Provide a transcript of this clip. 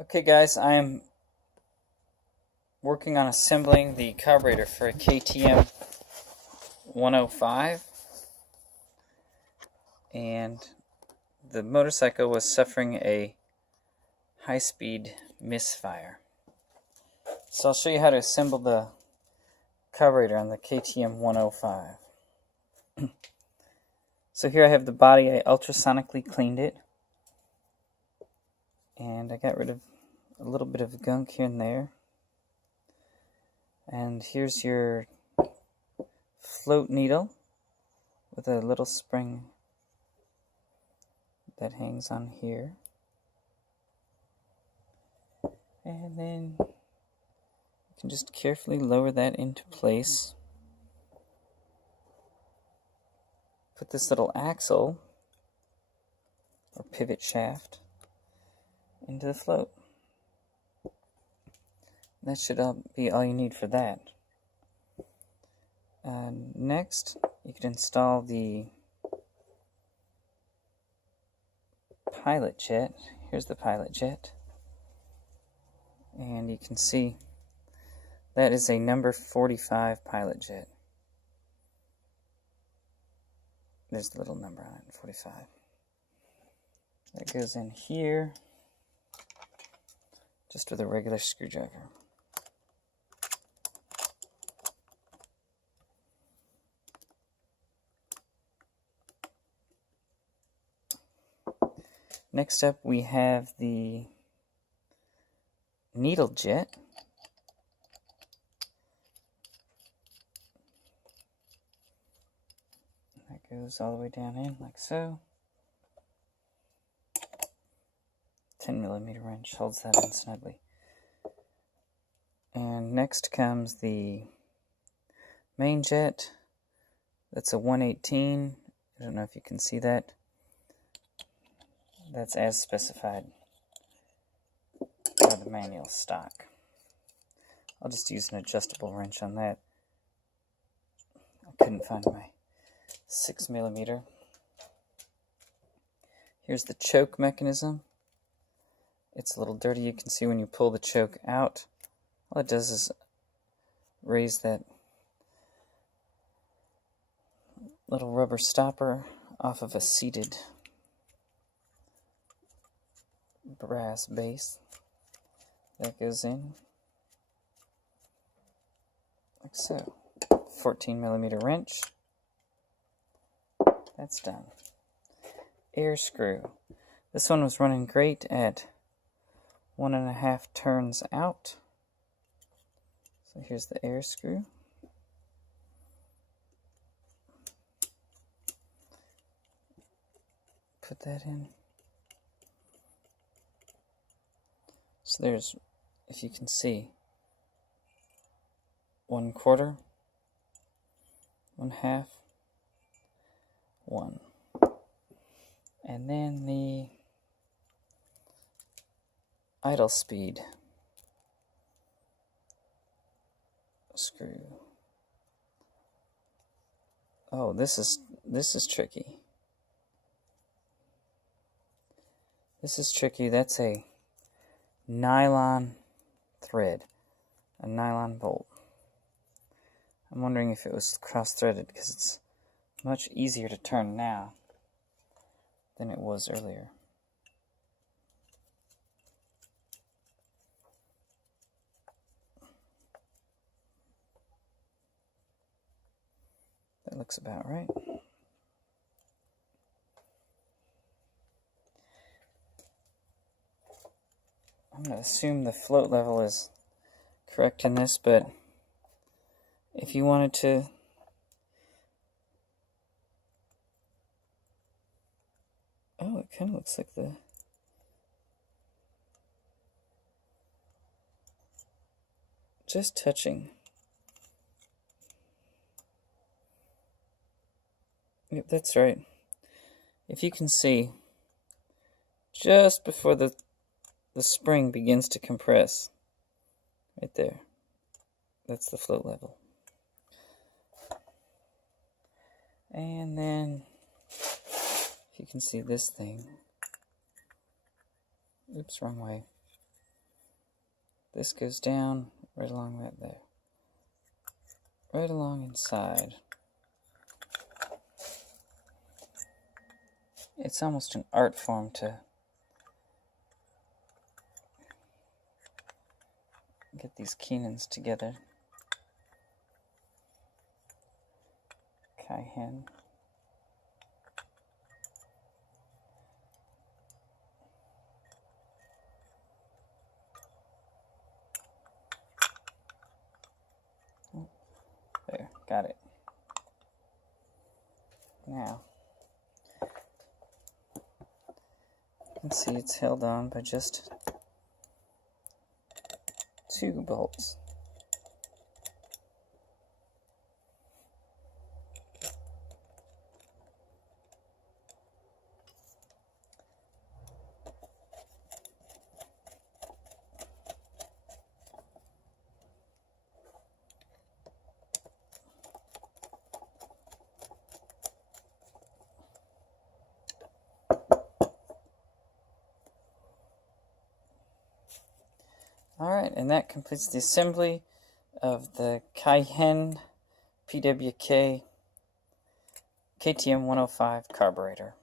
Okay guys, I am working on assembling the carburetor for a KTM 105, and the motorcycle was suffering a high-speed misfire. So I'll show you how to assemble the carburetor on the KTM 105. So here I have the body. I ultrasonically cleaned it, and I got rid of a little bit of gunk here and there. And here's your float needle with a little spring that hangs on here. And then you can just carefully lower that into place. Put this little axle or pivot shaft into the float. That should be all you need for that. Next, you can install the pilot jet. Here's the pilot jet. And you can see that is a number 45 pilot jet. There's the little number on it, 45. That goes in here just with a regular screwdriver. Next up, we have the needle jet. That goes all the way down in like so. 10mm wrench holds that in snugly. And next comes the main jet. That's a 118. I don't know if you can see that. That's as specified by the manual stock. I'll just use an adjustable wrench on that. I couldn't find my 6mm. Here's the choke mechanism. It's a little dirty. You can see when you pull the choke out, all it does is raise that little rubber stopper off of a seated brass base. That goes in like so. 14mm wrench. That's done. Air screw. This one was running great at 1.5 turns out. So here's the air screw. Put that in. So there's, if you can see, 1/4, 1/2, 1. And then the idle speed screw. Oh, this is tricky. This is tricky. That's a nylon thread, a nylon bolt. I'm wondering if it was cross-threaded because it's much easier to turn now than it was earlier. That looks about right. I'm going to assume the float level is correct in this, but if you wanted to it kind of looks like the just touching. Yep, that's right. If you can see, just before the spring begins to compress, right there, that's the float level. And then, if you can see this thing, oops, wrong way. This goes down right along that there. Right along inside. It's almost an art form to get these Keenans together. Cayenne. There, got it. Now, you can see it's held on by just 2 bolts. Alright, and that completes the assembly of the Cayenne PWK KTM 105 carburetor.